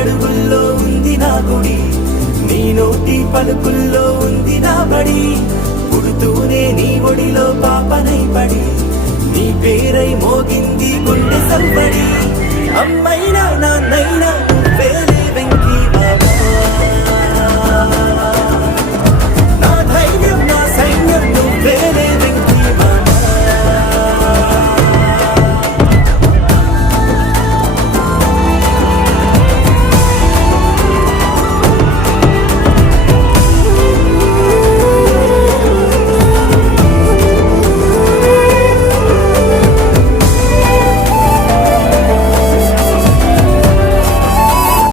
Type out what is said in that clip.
అడుగుల్లో ఉంది నా గుడి, నీ నోటి పలుకుల్లో ఉంది నా బడి. పుడుతూనే నీ ఒడిలో పాపనై పడి, నీ పేరై మోగింది గుండె సవ్వడి. అమ్మైనా నాన్నైనా